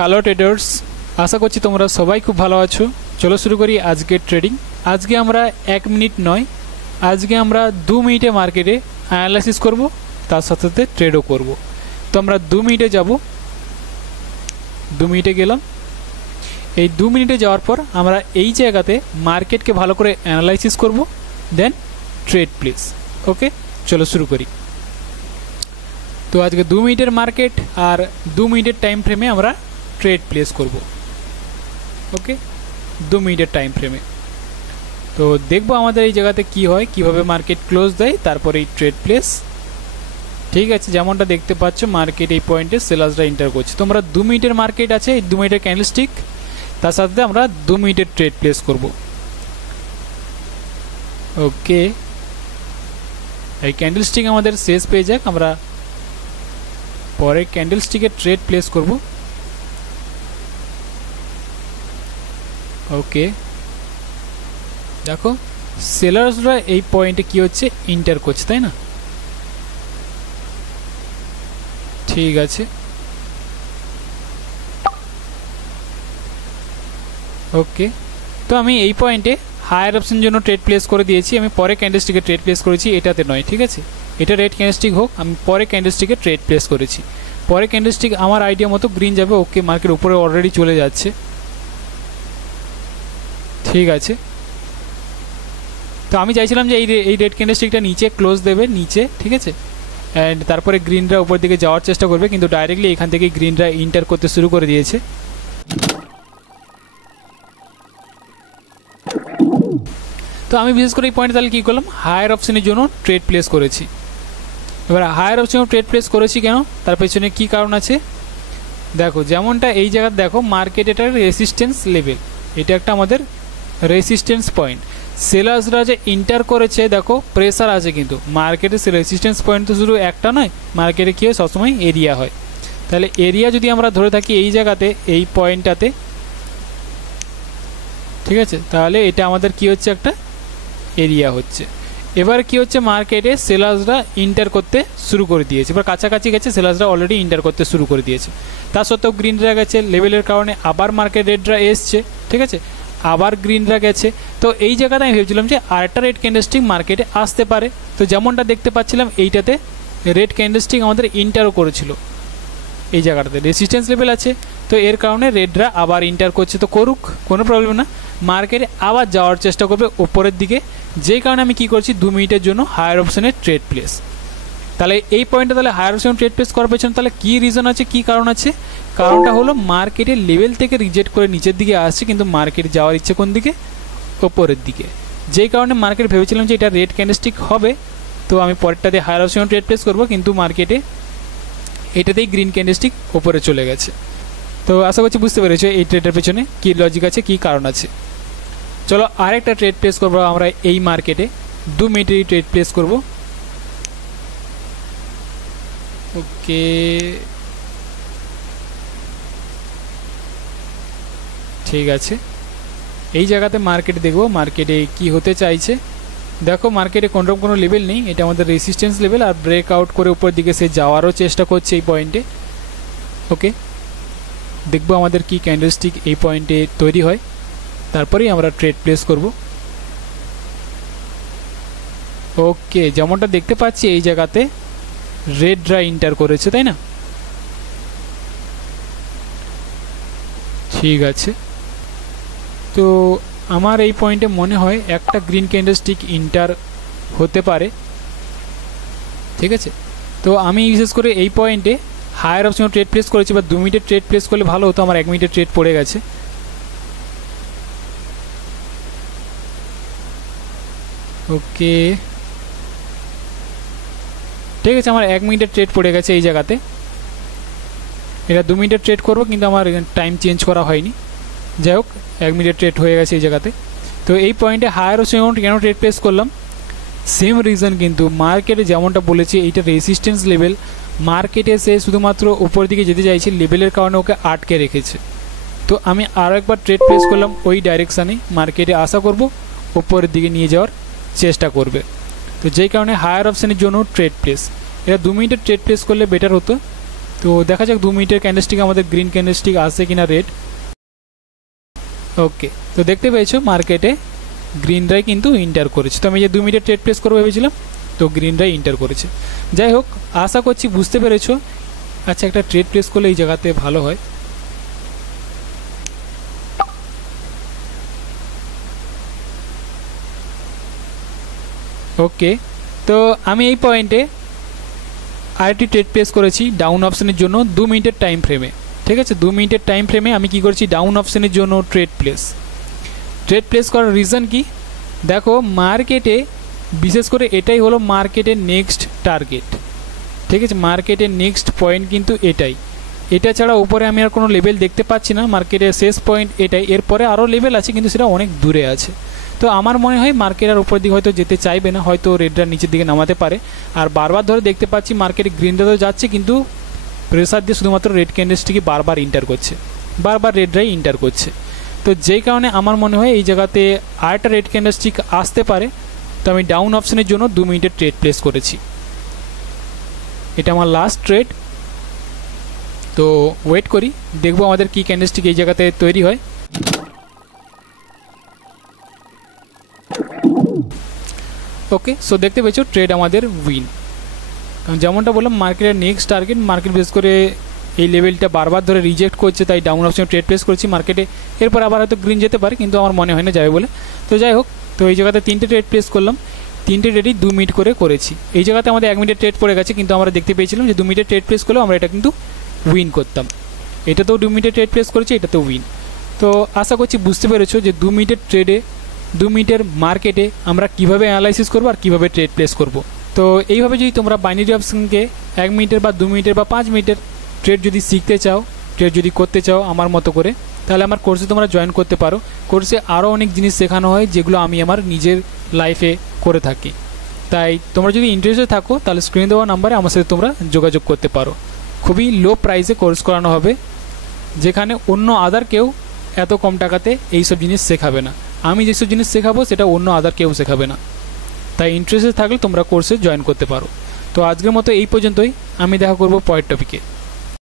Hello traders, আশা করছি তোমরা সবাই খুব ভালো আছো। চলো শুরু করি আজকের ট্রেডিং। আজকে আমরা 1 মিনিট নয়, আজকে আমরা 2 মিনিটে মার্কেটে অ্যানালাইসিস করব, তার সাথে সাথে ট্রেডও করব। তো আমরা 2 মিনিটে যাব। 2 মিনিটে গেলাম। এই 2 মিনিটে যাওয়ার পর আমরা এই জায়গাতে মার্কেটকে ভালো করে অ্যানালাইসিস করব, দেন ট্রেড প্লিজ। ওকে, চলো শুরু করি। তো আজকে 2 মিনিটের মার্কেট আর 2 মিনিটের টাইম ফ্রেমে আমরা ট্রেড প্লেস করব। ওকে, 2 মিনিটের টাইম ফ্রেমে। তো দেখবো আমাদের এই জায়গাতে কি হয়, কিভাবে মার্কেট ক্লোজ দেয়, তারপরে এই ট্রেড প্লেস। ঠিক আছে, যেমনটা দেখতে পাচ্ছ মার্কেট এই পয়েন্টে সেলার্সরা এন্টার করছে। তো আমরা 2 মিনিটের মার্কেট আছে, এই 2 মিনিটের ক্যান্ডেলস্টিক, তার সাথে আমরা 2 মিনিটের ট্রেড প্লেস করব। ওকে, এই ক্যান্ডেলস্টিক আমাদের শেষ পেয়ে যাক, আমরা পরে ক্যান্ডেলস্টিকের ট্রেড প্লেস করব। ওকে, দেখো সেলার্সরা এই পয়েন্টে কি হচ্ছে, এন্টার করছে, তাই না? ঠিক আছে, ওকে। তো আমি এই পয়েন্টে হায়ার অপশনের জন্য ট্রেড প্লেস করে দিয়েছি। আমি পরে ক্যান্ডেলস্টিকে ট্রেড প্লেস করেছি, এটাতে নয়। ঠিক আছে, এটা রেড ক্যান্ডেলস্টিক হোক, আমি পরে ক্যান্ডেলস্টিকে ট্রেড প্লেস করেছি। পরে ক্যান্ডেলস্টিক আমার আইডিয়া মতো গ্রিন যাবে। ওকে, মার্কেট উপরে অলরেডি চলে যাচ্ছে। ঠিক আছে, তো আমি চাইছিলাম যে এই রেড ক্যান্ডেলস্টিকটা নিচে ক্লোজ দেবে, নিচে। ঠিক আছে, অ্যান্ড তারপরে গ্রিনরা উপর দিকে যাওয়ার চেষ্টা করবে, কিন্তু ডাইরেক্টলি এখান থেকে গ্রিনরা ইন্টার করতে শুরু করে দিয়েছে। তো আমি বিশেষ করে এই পয়েন্টে তাহলে কী করলাম, হায়ার অপশনের জন্য ট্রেড প্লেস করেছি। এবার হায়ার অপশনে ট্রেড প্লেস করেছি কেন, তার পেছনে কী কারণ আছে দেখো। যেমনটা এই জায়গায় দেখো মার্কেট এটার রেসিস্ট্যান্স লেভেল, এটা একটা আমাদের রেসিস্ট্যান্স পয়েন্ট। সেলার্সরা যে ইন্টার করেছে, দেখো প্রেসার আছে, কিন্তু মার্কেটের রেসিস্ট্যান্স পয়েন্ট তো শুধু একটা নয়, মার্কেটে কী হয় সবসময় এরিয়া হয়। তাহলে এরিয়া যদি আমরা ধরে থাকি এই জায়গাতে, এই পয়েন্টটাতে, ঠিক আছে, তাহলে এটা আমাদের কি হচ্ছে, একটা এরিয়া হচ্ছে। এবার কি হচ্ছে, মার্কেটে সেলার্সরা ইন্টার করতে শুরু করে দিয়েছে। এবার কাছাকাছি গেছে, সেলার্সরা অলরেডি ইন্টার করতে শুরু করে দিয়েছে। তা সত্ত্বেও গ্রিনরা গেছে, লেভেলের কারণে আবার মার্কেট রেডরা এসছে। ঠিক আছে, আবার গ্রিনরা গেছে। তো এই জায়গাতে আমি ভেবেছিলাম যে আরেকটা রেড ক্যান্ডেলস্টিক মার্কেটে আসতে পারে। তো যেমনটা দেখতে পাচ্ছিলাম এইটাতে রেড ক্যান্ডেলস্টিক আমাদের ইন্টারও করেছিল। এই জায়গাটাতে রেসিস্ট্যান্স লেভেল আছে, তো এর কারণে রেডরা আবার ইন্টার করছে। তো করুক, কোনো প্রবলেম না, মার্কেটে আবার যাওয়ার চেষ্টা করবে উপরের দিকে। যেই কারণে আমি কি করছি, 2 মিনিটের জন্য হায়ার অপশনের ট্রেড প্লেস। তাহলে এই পয়েন্টে তাহলে হায়ার অপশন ট্রেড প্লেস করার পেছনে তাহলে কী রিজন আছে, কী কারণ আছে? কারণটা হলো মার্কেটের লেভেল থেকে রিজেক্ট করে নিচের দিকে আসছে, কিন্তু মার্কেটে যাওয়ার ইচ্ছে কোন দিকে, ওপরের দিকে। যেই কারণে মার্কেট ভেবেছিলাম যে এটা রেড ক্যান্ডেলস্টিক হবে, তো আমি পরেরটাতে হায়ার অপশন ট্রেড প্লেস করবো, কিন্তু মার্কেটে এটাতেই গ্রিন ক্যান্ডেলস্টিক ওপরে চলে গেছে। তো আশা করছি বুঝতে পেরেছো এই ট্রেডের পেছনে কী লজিক আছে, কী কারণ আছে। চলো আরেকটা ট্রেড প্লেস করবো আমরা এই মার্কেটে, 2 মিনিটেরই ট্রেড প্লেস করব। ওকে, ঠিক আছে, এই জায়গাতে মার্কেটে দেখবো মার্কেটে কি হতে চাইছে। দেখো মার্কেটে কোনোরকম কোনো লেভেল নেই, এটা আমাদের রেসিস্ট্যান্স লেভেল, আর ব্রেক আউট করে উপর দিকে সে যাওয়ারও চেষ্টা করছে এই পয়েন্টে। ওকে, দেখবো আমাদের কি ক্যান্ডেলস্টিক এই পয়েন্টে তৈরি হয়, তারপরেই আমরা ট্রেড প্লেস করব। ওকে, যেমনটা দেখতে পাচ্ছি এই জায়গাতে রেডরা ইন্টার করেছে, তাই না? ঠিক আছে, তো আমার এই পয়েন্টে মনে হয় একটা গ্রিন ক্যান্ডেলস্টিক ইন্টার হতে পারে। ঠিক আছে, তো আমি বিশেষ করে এই পয়েন্টে হায়ার অপশনে ট্রেড প্লেস করেছি। বা 2 মিনিটের ট্রেড প্লেস করলে ভালো হতো, আমার 1 মিনিটের ট্রেড পড়ে গেছে। ওকে, ঠিক আছে, আমার 1 মিনিটের ট্রেড পড়ে গেছে এই জায়গাতে। এটা 2 মিনিটের ট্রেড করবো, কিন্তু আমার টাইম চেঞ্জ করা হয়নি। যাই হোক, 1 মিনিটের ট্রেড হয়ে গেছে এই জায়গাতে। তো এই পয়েন্টে হায়ার অপশন কেন ট্রেড প্লেস করলাম, সেম রিজন, কিন্তু মার্কেটে যেমনটা বলেছি এইটা রেসিস্ট্যান্স লেভেল। মার্কেটে সে শুধুমাত্র উপর দিকে যেতে চাইছে, লেভেলের কারণে ওকে আটকে রেখেছে। তো আমি আরও একবার ট্রেড প্লেস করলাম ওই ডাইরেকশানে, মার্কেটে আশা করব উপরের দিকে নিয়ে যাওয়ার চেষ্টা করবে। তো যেই কারণে হায়ার অপশানের জন্য ট্রেড প্লেস, এটা 2 মিনিটের ট্রেড প্লেস করলে বেটার হতো। তো দেখা যাক 2 মিনিটের ক্যান্ডেলস্টিক আমাদের গ্রিন ক্যান্ডেলস্টিক আসে কিনা রেড। ওকে, তো দেখতে পেয়েছো মার্কেটে গ্রিনরাই কিন্তু ইন্টার করেছে। তো আমি যে 2 মিনিটের ট্রেড প্লেস করবো ভেবেছিলাম, তো গ্রিনরাই ইন্টার করেছে। যাই হোক, আশা করছি বুঝতে পেরেছো। আচ্ছা, একটা ট্রেড প্লেস করলে এই জায়গাতে ভালো হয়। ওকে, তো আমি এই পয়েন্টে আরেকটি ট্রেড প্লেস করেছি ডাউন অপশনের জন্য 2 মিনিটের টাইম ফ্রেমে। ঠিক আছে, 2 মিনিটের টাইম ফ্রেমে আমি কি করেছি, ডাউন অপশনের জন্য ট্রেড প্লেস করার রিজন কি, দেখো মার্কেটে বিশেষ করে এটাই হলো মার্কেটের নেক্সট টার্গেট। ঠিক আছে, মার্কেটের নেক্সট পয়েন্ট কিন্তু এটাই। এটা ছাড়া উপরে আমি আর কোনো লেভেল দেখতে পাচ্ছি না। মার্কেটের শেষ পয়েন্ট এটাই, এরপরে আরও লেভেল আছে কিন্তু সেটা অনেক দূরে আছে। তো আমার মনে হয় মার্কেট আর উপর দিকে হয়তো যেতে চাইবে না, হয়তো রেডরা নিচের দিকে নামাতে পারে। আর বারবার ধরে দেখতে পাচ্ছি মার্কেটে গ্রিনরা তো যাচ্ছে, কিন্তু প্রেসার দিয়ে শুধুমাত্র রেড ক্যান্ডেলস্টিকই বারবার ইন্টার করছে, বারবার রেডরাই ইন্টার করছে। তো যেই কারণে আমার মনে হয় এই জায়গাতে আরেকটা রেড ক্যান্ডেলস্টিক আসতে পারে। তো আমি ডাউন অপশনের জন্য 2 মিনিটের ট্রেড প্লেস করেছি। এটা আমার লাস্ট ট্রেড। তো ওয়েট করি, দেখবো আমাদের কি ক্যান্ডেলস্টিক এই জায়গাতে তৈরি হয়। ওকে, সো দেখতে পেয়েছো ট্রেড আমাদের উইন। কারণ যেমনটা বললাম মার্কেটের নেক্সট টার্গেট, মার্কেট বিশেষ করে এই লেভেলটা বারবার ধরে রিজেক্ট করছে, তাই ডাউন অপশনে ট্রেড প্লেস করেছি মার্কেটে। এরপর আবার হয়তো গ্রিন যেতে পারে, কিন্তু আমার মনে হয় না যাবে বলে। তো যাই হোক, তো এই জায়গাতে 3টে ট্রেড প্লেস করলাম, 3টে ট্রেডই 2 মিনিট করে করেছি। এই জায়গাতে আমাদের 1 মিনিটের ট্রেড পড়ে গেছে, কিন্তু আমরা দেখতে পেয়েছিলাম যে 2 মিনিটের ট্রেড প্লেস করলেও আমরা এটা কিন্তু উইন করতাম। এটাতেও 2 মিনিটের ট্রেড প্লেস করেছি, এটাতেও উইন। তো আশা করছি বুঝতে পেরেছো যে 2 মিনিটের ট্রেডে, 2 মিনিটের মার্কেটে আমরা কীভাবে অ্যানালাইসিস করবো আর কীভাবে ট্রেড প্লেস করবো। তো এইভাবে যদি তোমরা বাইনারি অপশনকে 1 মিনিটের বা 2 মিনিটের বা 5 মিনিটের ট্রেড যদি শিখতে চাও, ট্রেড যদি করতে চাও আমার মতো করে, তাহলে আমার কোর্সে তোমরা জয়েন করতে পারো। কোর্সে আরও অনেক জিনিস শেখানো হয় যেগুলো আমি আমার নিজের লাইফে করে থাকি। তাই তোমরা যদি ইন্টারেস্টেড থাকো তাহলে স্ক্রিনে দেওয়া নাম্বারে আমার সাথে তোমরা যোগাযোগ করতে পারো। খুবই লো প্রাইসে কোর্স করানো হবে, যেখানে অন্য আদার কেউ এত কম টাকাতে এইসব জিনিস শেখাবে না। আমি যেসব জিনিস শেখাবো সেটা অন্য আদার কেউ শেখাবে না। তাই ইন্টারেস্টেড থাকলে তোমরা কোর্সে জয়েন করতে পারো। তো আজকের মতো এই পর্যন্তই, আমি দেখা করবো পরের টপিকে।